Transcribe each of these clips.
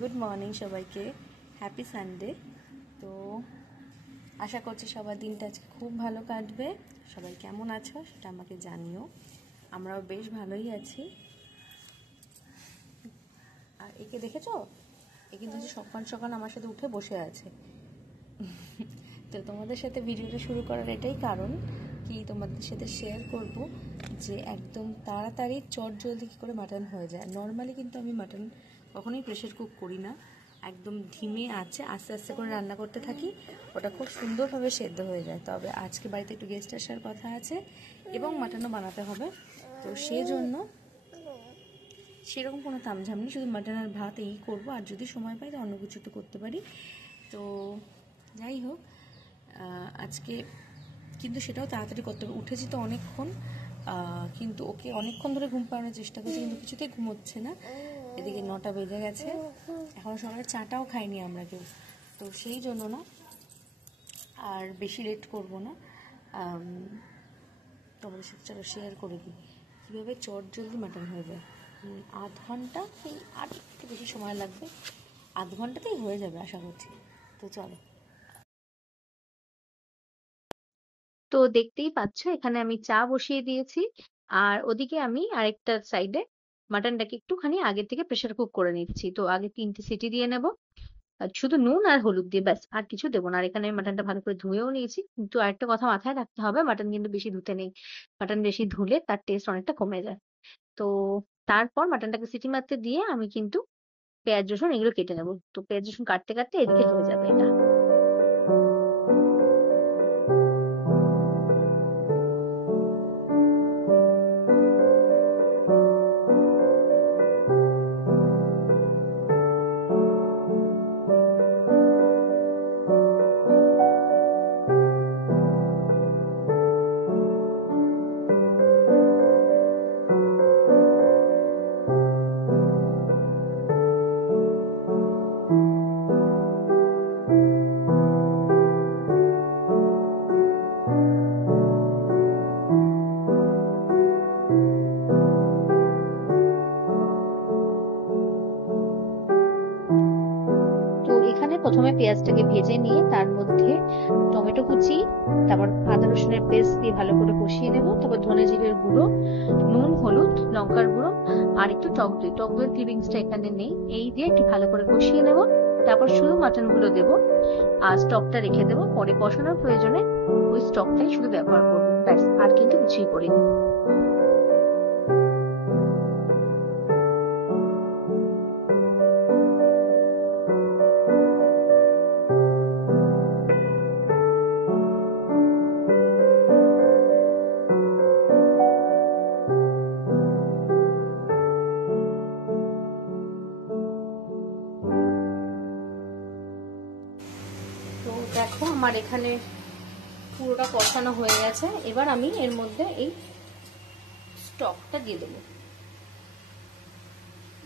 Good morning সবাইকে, happy Sunday. তো আশা করছি সবার দিনটা আজকে খুব ভালো কাটবে। সবাই কেমন আছো সেটা আমাকে জানিও। আমরাও বেশ ভালোই আছি। আর একে দেখেছো, এ কিন্তু সকাল সকাল আমার সাথে উঠে বসে আছে। তো তোমাদের সাথে ভিডিওটা শুরু করার এটাই কারণ কি, তোমাদের সাথে শেয়ার করব যে একদম তাড়াতাড়ি চটজলদি কী করে মাটন হয়ে যায়। নর্মালি কিন্তু আমি মাটন কখনোই প্রেশার কুক করি না, একদম ধিমে আছে আস্তে আস্তে করে রান্না করতে থাকি, ওটা খুব সুন্দরভাবে সেদ্ধ হয়ে যায়। তবে আজকে বাড়িতে একটু গেস্ট আসার কথা আছে এবং মাটনও বানাতে হবে, তো সেজন্য সেরকম কোনো তামঝাম নেই, শুধু মাটন আর ভাত এই করবো। আর যদি সময় পাই তো অন্য কিছু একটু করতে পারি। তো যাই হোক, আজকে কিন্তু সেটাও তাড়াতাড়ি করতে হবে। উঠেছি তো অনেকক্ষণ, কিন্তু ওকে অনেকক্ষণ ধরে ঘুম পাড়ানোর চেষ্টা করছি, কিন্তু কিছুতেই ঘুমোচ্ছে না। এদিকে 9টা বেজে গেছে, এখনও সকালে চাটাও খাইনি আমরা কেউ। তো সেই জন্য না আর বেশি লেট করব না, তোমাদের সাথে চলো শেয়ার করে দিই কীভাবে চট জলদি মাটন হয়ে যায়। আধ ঘন্টা, এই আর একটু বেশি সময় লাগবে, আধ ঘন্টাতেই হয়ে যাবে আশা করছি। তো চলো। তো দেখতেই পাচ্ছ এখানে আমি চা বসিয়ে দিয়েছি, আর ওদিকে আমি আরেকটা সাইডে মাটনটাকে একটুখানি আগে থেকে প্রেসার কুক করে নিচ্ছি। তো আগে 3টে সিটি দিয়ে নেব, আর শুধু নুন আর হলুদ দিয়ে, ব্যাস আর কিছু দেবো না। আর এখানে আমি মাটনটা ভালো করে ধুয়েও নিয়েছি, কিন্তু আরেকটা কথা মাথায় রাখতে হবে, মাটন কিন্তু বেশি ধুতে নেই। মাটন বেশি ধুলে তার টেস্ট অনেকটা কমে যায়। তো তারপর মাটনটাকে সিটি মারতে দিয়ে আমি কিন্তু পেঁয়াজ রসুন এগুলো কেটে নেবো। তো পেঁয়াজ রসুন কাটতে কাটতে এদিকে হয়ে যাবে এটা। তো এখানে প্রথমে পেঁয়াজটাকে ভেজে নিয়ে তার মধ্যে টমেটো কুচি, তারপর আদা রসুনের পেস্ট দিয়ে ভালো করে কষিয়ে নেব। তারপর ধনে জিরের গুঁড়ো, নুন, হলুদ, লঙ্কার গুঁড়ো আর একটু টক দই। টক দইয়ের ক্লিপিংসটা এখানে নেই, এই দিয়ে একটু ভালো করে কষিয়ে নেব। তারপর শুধু মাটন গুলো দেবো আর স্টকটা রেখে দেবো। পরে কষানোর প্রয়োজনে ওই স্টকটাই শুধু ব্যবহার করবো, ব্যাস আর কিন্তু কিছুই করিনি। তো দেখো আমার এখানে পুরোটা কষানো হয়ে গেছে। এবার আমি এর মধ্যে এই স্টকটা দিয়ে দেবো,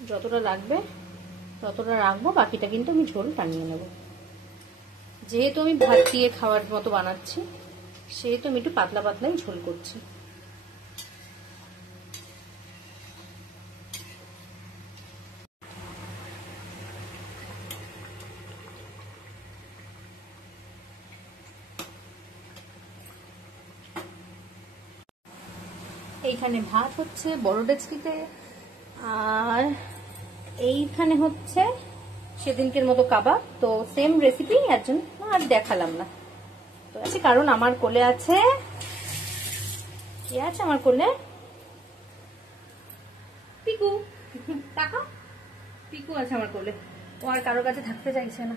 যতটা লাগবে ততটা রাখবো, বাকিটা কিন্তু আমি ঝোল টানিয়ে নেব। যেহেতু আমি ভাত দিয়ে খাওয়ার মতো বানাচ্ছি, সেহেতু আমি একটু পাতলা পাতলাই ঝোল করছি। এইখানে ভাত হচ্ছে বড় ডেচকিতে, আর এইখানে হচ্ছে সেদিনকের মতো কাবাব। তো সেম রেসিপি, এর জন্য আর দেখালাম না। তো আছে কারণ আমার কোলে আছে, কে আছে আমার কোলে? পিকু। টাকা পিকু আছে আমার কোলে, ও আর কারোর কাছে থাকতে চাইছে না।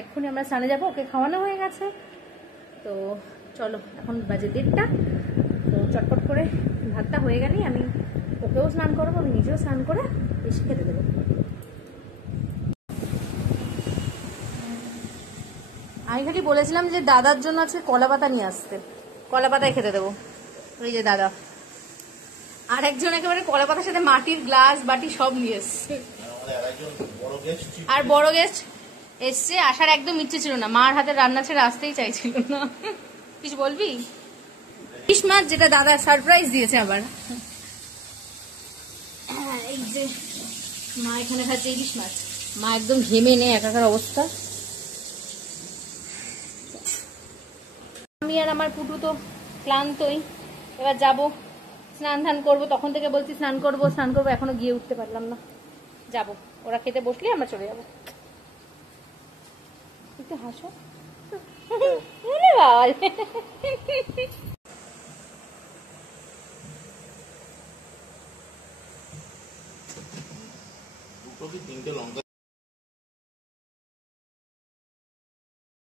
এক্ষুনি আমরা স্নানে যাবো, ওকে খাওয়ানো হয়ে গেছে। তো চলো, এখন বাজে 1:30। তো চটপট করে ভাতটা হয়ে গেলেই আমি ওকেও স্নান করবো, আমি নিজেও স্নান করে এসে খেতে দেবো। আমি খালি বলেছিলাম যে দাদার জন্য আছে কলা পাতা নিয়ে আসতে, কলা পাতায় খেতে দেবো। ওই যে দাদা, আর একজন একেবারে কলা পাতার সাথে মাটির গ্লাস বাটি সব নিয়ে এসছে। আর বড় গেস্ট এসছে, আসার একদম ইচ্ছে ছিল না, মার হাতে রান্না ছেড়ে আসতেই চাইছিল না। কিছু বলবি? ইলিশ মাছ, যেটা দাদা সারপ্রাইজ দিয়েছে আবার। এই যে মা এখানে খাচ্ছে ইলিশ মাছ। মা একদম ঘেমে নেই, একাকার অবস্থা। আমি আর আমার পুটু তো ক্লান্তই, এবার যাব স্নান ধান করবো। তখন থেকে বলছি স্নান করবো স্নান করবো, এখনো গিয়ে উঠতে পারলাম না। যাব, ওরা খেতে বসলে আমরা চলে যাবো। একটু হাসো। তিনটে লঙ্কা